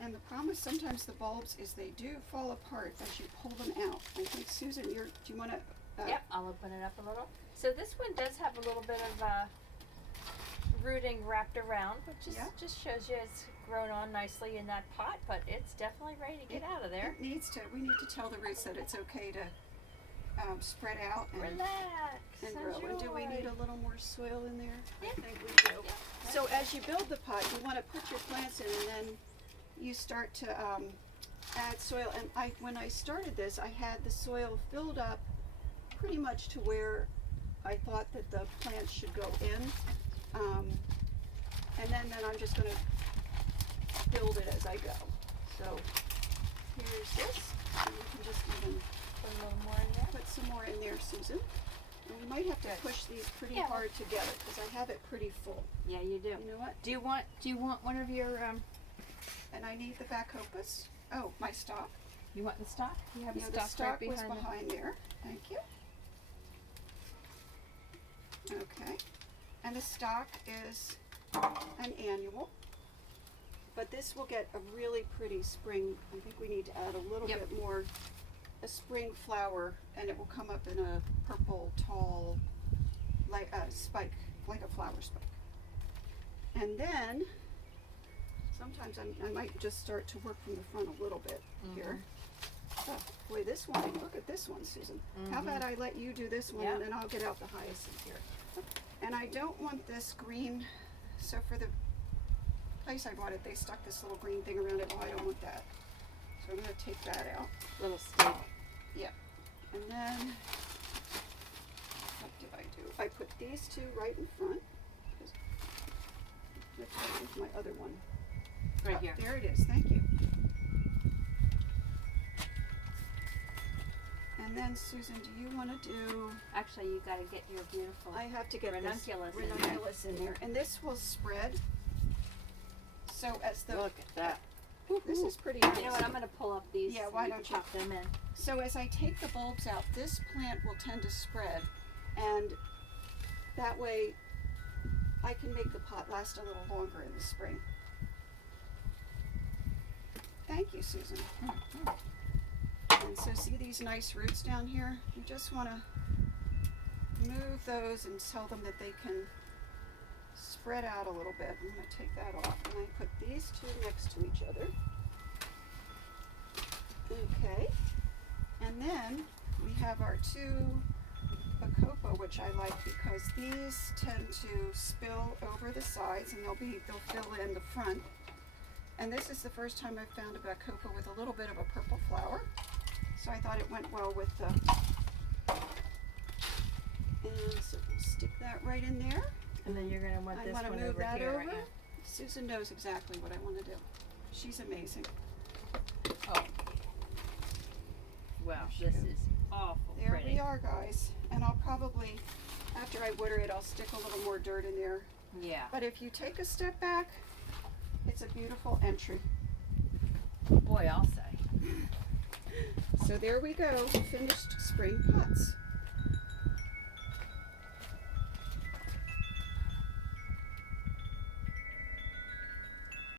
And the problem is sometimes the bulbs is they do fall apart as you pull them out. I think Susan, do you want to? Yep, I'll open it up a little. So this one does have a little bit of rooting wrapped around, which is, just shows you it's grown on nicely in that pot, but it's definitely ready to get out of there. We need to tell the roots that it's okay to spread out and Relax and grow. And do we need a little more soil in there? Yep. I think we do. Yep. So as you build the pot, you want to put your plants in, and then you start to add soil. And when I started this, I had the soil filled up pretty much to where I thought that the plants should go in. And then I'm just going to build it as I go. So here's this. And you can just even Put a little more in there. put some more in there, Susan. And we might have to push these pretty hard together because I have it pretty full. Yeah, you do. You know what? Do you want one of your And I need the Bacopus. Oh, my stalk. you want the stock? You have Yeah, a the stock stalk right was behind behind there. Thank you. Okay. And the stock is an annual. But this will get a really pretty spring. I think we need to add a little bit more, a spring flower, and it will come up in a purple, tall, like a spike, like a flower spike. And then, sometimes I might just start to work from the front a little bit here. Oh, boy, this one, look at this one, Susan. How about I let you do this one, and then I'll get out the hyacinth here. And I don't want this green, so for the place I bought it, they stuck this little green thing around it. Oh, I don't want that. So I'm going to take that out. little stake. Yeah. And then, what did I do? I put these two right in front. Where's my other one? Right here. There it is. Thank you. And then, Susan, do you want to do... Actually, you got to get your beautiful I have to get ranunculus this ranunculus in there. And this will spread. So as the... Look at that. This is pretty nice. You know what? I'm going to pull up these. Yeah, why don't you? Pop them in. So as I take the bulbs out, this plant will tend to spread, and that way I can make the pot last a little longer in the spring. Thank you, Susan. And so see these nice roots down here? You just want to move those and tell them that they can spread out a little bit. I'm going to take that off, and I put these two next to each other. Okay. And then we have our two Bacopa, which I like because these tend to spill over the sides, and they'll fill in the front. And this is the first time I've found a Bacopa with a little bit of a purple flower. So I thought it went well with the, and so we'll stick that right in there. And then you're going to want this one move over that here. over. Right now. Susan knows exactly what I want to do. She's amazing. Oh. Wow, this is awful There pretty. we are, guys. And I'll probably, after I water it, I'll stick a little more dirt in there. Yeah. But if you take a step back, it's a beautiful entry. Boy, I'll say. So there we go, finished spring pots.